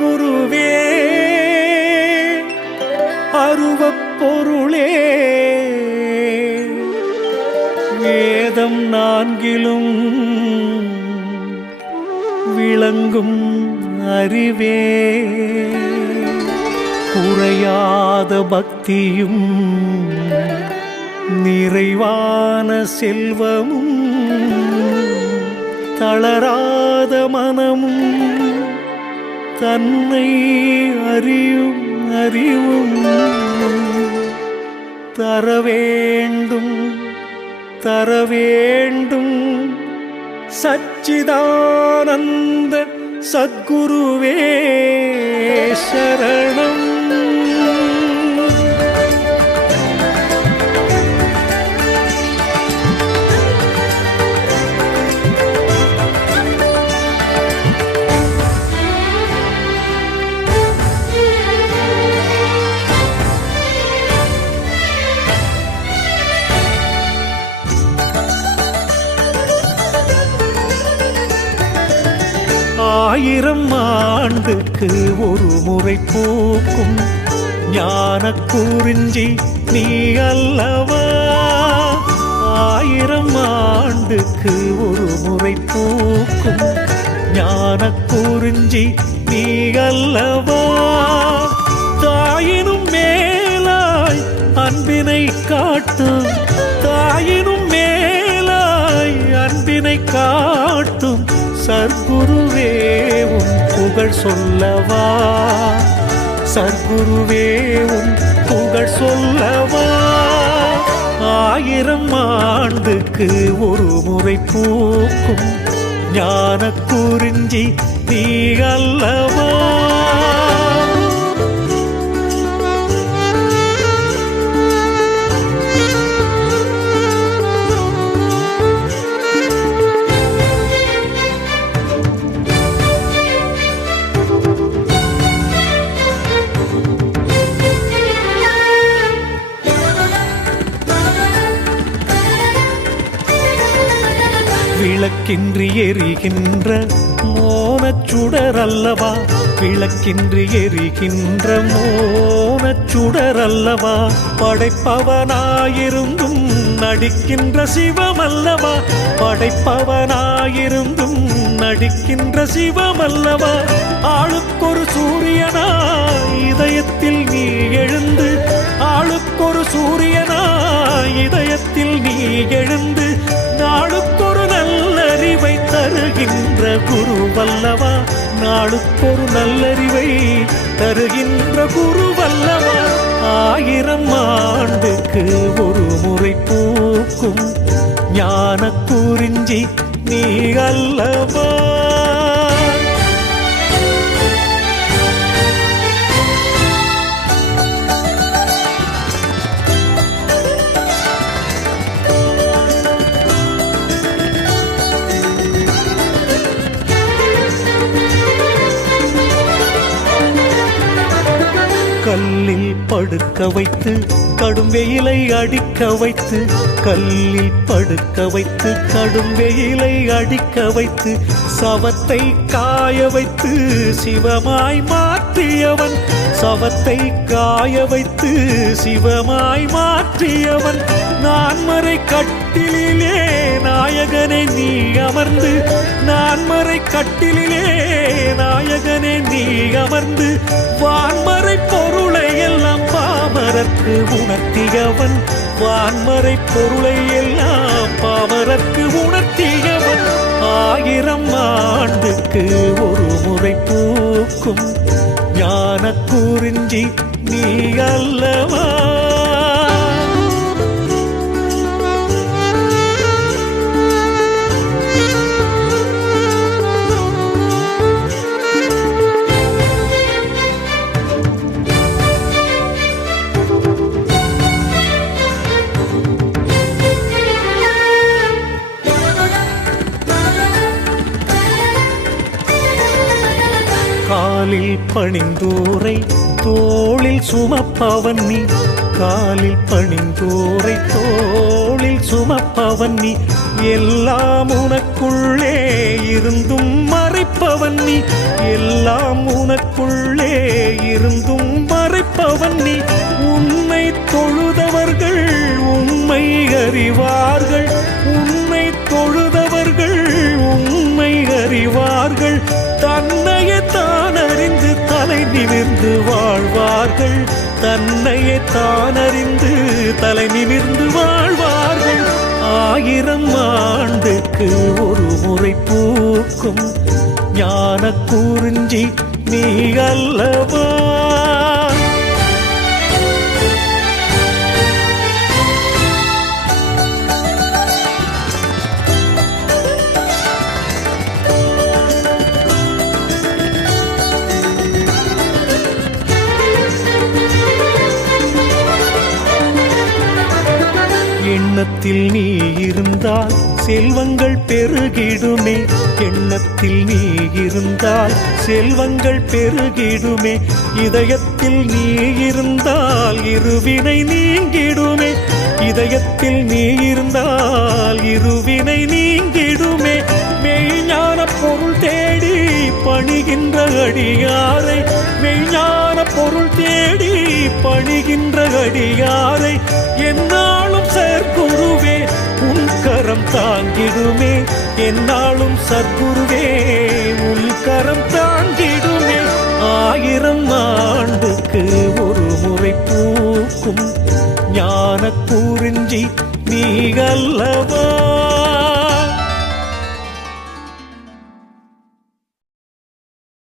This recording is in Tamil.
குருவே அருவப் பொருளே வேதம் நான்கிலும் விளங்கும் அறிவே குறையாத பக்தியும் நிறைவான செல்வமும் தளராத மனமும் தன்னை அறியும் அறிவும் தரவேண்டும் தரவேண்டும் சச்சிதானந்த சத்குருவே சரணம். ஆயிரம் ஆண்டுக்கு ஒரு முறை பூக்கும் ஞான குறிஞ்சி நீ அல்லவா. ஆயிரம் ஆண்டுக்கு ஒரு முறை பூக்கும் ஞான குறிஞ்சி நீ அல்லவா. தாயினும் மேலாய் அன்பினை காட்டும் தாயினும் மேலாய் அன்பினை காட்டும் சர்க்குருவே உன் புகழ் சொல்லவா. சர்க்குருவே உன் புகழ் சொல்லவா. ஆயிரம் ஆண்டுக்கு ஒரு முறை பூக்கும் ஞான குறிஞ்சி நீ அல்லவா. விளக்கின்றி எரிகின்ற மோனச்சுடர் அல்லவா. விளக்கின்றி எரிகின்ற மோனச்சுடர் அல்லவா. படைப்பவனாயிருந்தும் நடிக்கின்ற சிவமல்லவா. படைப்பவனாயிருந்தும் நடிக்கின்ற சிவமல்லவா. ஆளுக்கொரு சூரியனாய் இதயத்தில் நீ எழுந்து ஆளுக்கொரு சூரியனாய் இதயத்தில் நீ எழுந்து நாளுக்கொரு நல்லறிவை தருகின்ற குருவல்லவா. நாளுக்கொரு நல்லறிவை தருகின்ற குருவல்லவா. ஆயிரம் ஆண்டுக்கு ஒரு முறை பூக்கும் ஞான குறிஞ்சி நீ அல்லவா. கல்லில் படுக்க வைத்து கடும் வெயிலை அடிக்க வைத்து கல்லில் படுக்க வைத்து கடும் வெயிலை அடிக்க வைத்து சவத்தை காய வைத்து சிவமாய் மாற்றியவன். சவத்தை காய வைத்து சிவமாய் மாற்றியவன். நான்மறை கட்டிலே நாயகனே நீ அமர்ந்து நான்மறை கட்டிலே நாயகனே நீ அமர்ந்து வான்மறை பொருளை எல்லாம் பாமரற்கு உணர்த்தியவன். வான்மறை பொருளை எல்லாம் பாமரற்கு உணர்த்தியவன். ஆயிரம் ஆண்டுக்கு ஒரு முறை பூக்கும் ஞான குறிஞ்சி நீ அல்லவா. காலில் பணிந்தோரை தோளில் சுமப்பவன் நீ. காலில் பணிந்தோரை தோளில் சுமப்பவன் நீ. எல்லாம் உனக்குள்ளே இருந்தும் மறைப்பவன் நீ, எல்லாம் உனக்குள்ளே இருந்தும் மறைப்பவன் நீ. உன்னை தொழுதவர்கள் உண்மை அறிவார்கள், உன்னை தொழுதவர்கள் உண்மை அறிவார்கள். தன்னையே தான் அறிந்து தலை நிமிர்ந்து வாழ்வார்கள், தன்னையே தான் அறிந்து தலை நிமிர்ந்து வாழ்வார்கள். 1000 ஆண்டுக்கு ஒரு முறை பூக்கும் ஞான குறிஞ்சி நீ அல்லவா. எண்ணத்தில் நீ இருந்தால் செல்வங்கள் பெருகிடுமே, எண்ணத்தில் நீ இருந்தால் செல்வங்கள் பெருகிடுமே. இதயத்தில் நீ இருந்தால் இருவினை நீங்கிடுமே, இதயத்தில் நீ இருந்தால் இருவினை நீங்கிடுமே. மெய்ஞான பொருள் தேடி பணிகின்ற அடியாரை, மெய்ஞான பொருள் தேடி பணிகின்ற அடியாரை என்னாலும் சற்குருவே உன் கரம் தாங்கிடுமே, என்னாலும் சற்குருவே உன் கரம் தாங்கிடுமே. 1000